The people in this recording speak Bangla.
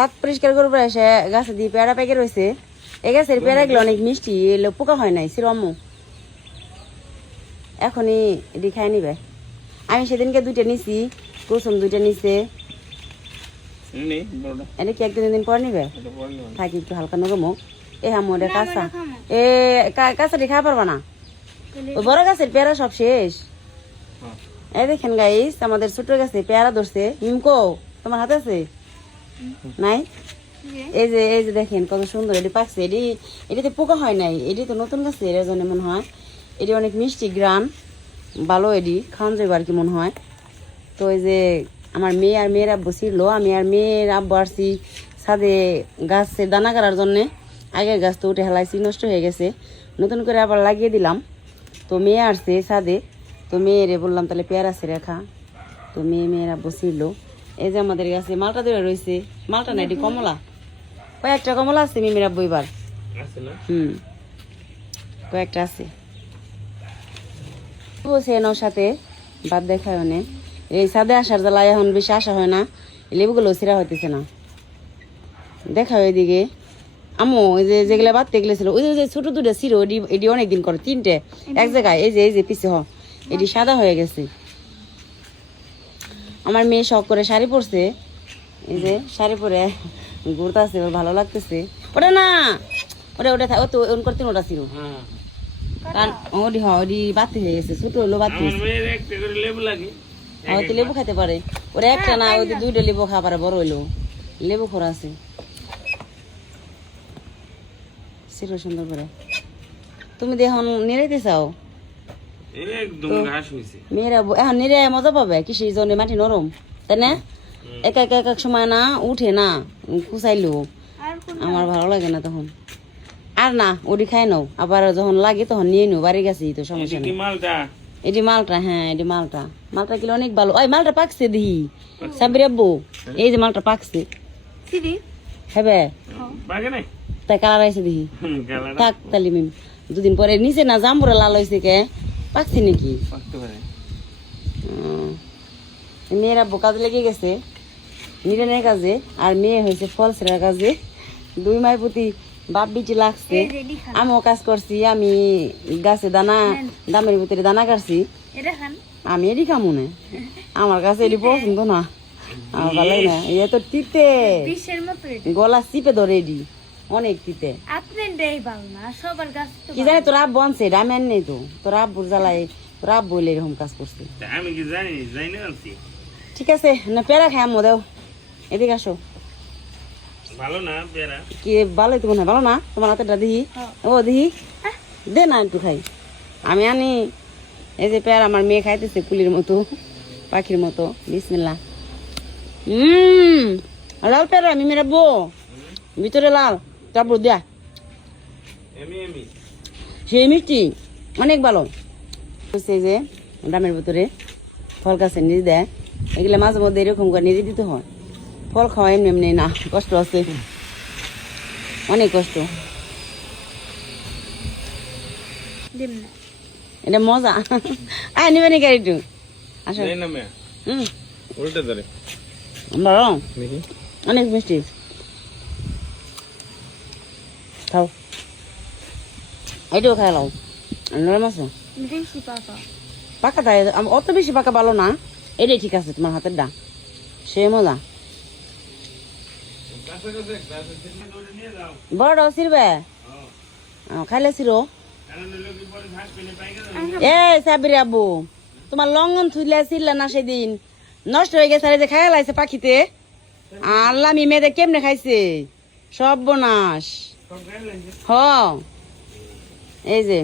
ছাদ পরিষ্কার করবো এসে গাছে দিয়ে পেয়ারা পেকে রয়েছে। এই গাছের পেয়ারাগুলো অনেক মিষ্টি, এগুলো পোকা হয় নাই ছিল আম্মু, এখনই এটি খাই নিবে। আমি সেদিনকে 2টা নিছি, কুসুম 2টা নিছে। এটা কি 1-2 দিন পর নিবে? থাকি একটু হালকা নরম। এ আম্মু এটা কাঁচা, এ কাঁচাটি খাওয়া পারবা না, ওই বড় গাছের পেয়ারা সব শেষ। এই দেখেন গাইস, আমাদের ছোট গাছে পেয়ারা ধরছে। মিমকো তোমার হাতে আছে নাই? এই যে দেখেন কত সুন্দর এটি পাকছে। এটিতে পোকা হয় নাই, এটি তো নতুন গাছে, এর জন্য মনে হয় এটি অনেক মিষ্টি গ্রান ভালো, এটি খাওয়ান যাবে আর কি মনে হয়। তো এই যে আমার মেয়ে আর মেয়ের আব্বু ছিল, আমি আর মেয়ের আব্বু আসছি ছাদে গাছের দানা করার জন্যে। আগের গাছ তো উঠে হেলাইছি, নষ্ট হয়ে গেছে, নতুন করে আবার লাগিয়ে দিলাম। তো মেয়ে আসছে ছাদে, তো মেয়েরে বললাম তাহলে পেয়ারা আছে রেখা। তো মেয়ের আব্বু ছিল। এই যে আমাদের গাছে মালটা ধরে রয়েছে, মালটা না এটি কমলা, কয়েকটা কমলা আছে মেয়ের আব্বু এবার। কয়েকটা আছে বসে ওর সাথে ভাত দেখায় অনেক। এই ছাদে আসার জ্বালায় এখন বেশি আসা হয় না, লেবুগুলো ছিঁড়া হইতেছে না। দেখা ওইদিকে আম্মু ওই যে যেগুলো বাদ গেছিল, ওই যে ছোট 2টা ছিল, এটি অনেকদিন করে 3টে এক জায়গায়। এই যে পিছে এটি সাদা হয়ে গেছে। আমার মেয়ে শখ করে শাড়ি পরছে, এই যে শাড়ি পরে ঘুরতেছে, ওর ভালো লাগতেছে। ওটা না, ওটা ও তো ওন করতেন, ওটা ছিল কারণ ওটি বাতি হয়ে গেছে, ছোট হলো বাতি। হয়তো লেবু খাইতে পারে, ওরা একটা না, ওই 2টা লেবু খাওয়া পারে, বড় হইলো লেবু খোরা আছে। ছিল সুন্দর করে। তুমি এখন নিরাইতে চাও? মেয়েরা এখন নিরাই মজা পাবে, কৃষির জন্য মাটি নরম, তাই না? এক সময় না উঠে না কুচাইলো, আমার ভালো লাগে না তখন। আর না ওটি খাই নাও, আবার যখন লাগে তখন নিয়ে নিও, বাড়ি গেছি তো সমস্যা নেই। এটি মালটা, হ্যাঁ এটি মালটা কিলো অনেক ভালো। ওই মালটা পাকছে দিহি সাবির আব্বু, এই যে মালটা পাকছে হ্যাঁ তাই কালার আইসে দিহি। থাক তাহলে মিম 2 দিন পরে নিচে না জাম্বুরা লাল হয়েছে কে, পাকছে নাকি? মেয়ের আব্বু কাজে লেগে গেছে, নিরেনের কাজে, আর মেয়ে হয়েছে ফল ছেড়ার কাজে। 2 মায়ের প্রতি বাপ বিটি লাগছে। আমিও কাজ করছি, আমি গাছে দামের ভিতরে দানা কাটছি। আমি এটি খামু না, আমার কাছে এটি পছন্দ না, আমার ভালো লাগে না। এ তো তিতে গলা চিপে ধরে, এটি অনেক তিতে। কি জানি তোর আব্বু আনছে, আমি আনি নেই তো, তোর আব্বুর জ্বালায় তোর আব্বু এরকম কাজ করছে। ঠিক আছে না, পেয়ারা খাই আম্মু দেও, এদিকে আসো। ভালো না পেয়ারা? কি ভালোই তো মনে হয়, ভালো না? তোমার হাতেটা দিহি, ও দিহি দে না একটু খাই। আমি আনি এই যে পেয়ারা, আমার মেয়ে খাইতেছে কুলির মতো, পাখির মতো। বিসমিল্লাহ। লাল পেয়ারা আমি মেরা বো, ভিতরে লাল তারপর দেয়া সেই মিষ্টি অনেক ভালো। এই যে দামের ভিতরে ফল গাছের নিজ দেয়, এগুলো মাঝে মধ্যে এরকম করে নিয়ে দিতে হয়। ফল খাওয়া এমনি না, কষ্ট আছে, অনেক কষ্ট। এটা মজা। নিবে নি গাড়িটু আসো। অনেক মিষ্টি, খাও এইটাও খাই লাও। নরম আছে পাকা, তাই অত বেশি পাকা ভালো না, এটাই ঠিক আছে। তোমার হাতের ডা সে মজা। বড় ছিড়বে খাইলে ছিড়ো। এ সাবির আব্বু, তোমার লঙ্ঘন থুইলে ছিড়লে না সেদিন, নষ্ট হয়ে গেছে, যে খাইয়া লাইছে পাখিতে। আল্লাহ আমি মেয়েদের কেমনে খাইছে, সব বনাস। হ এই যে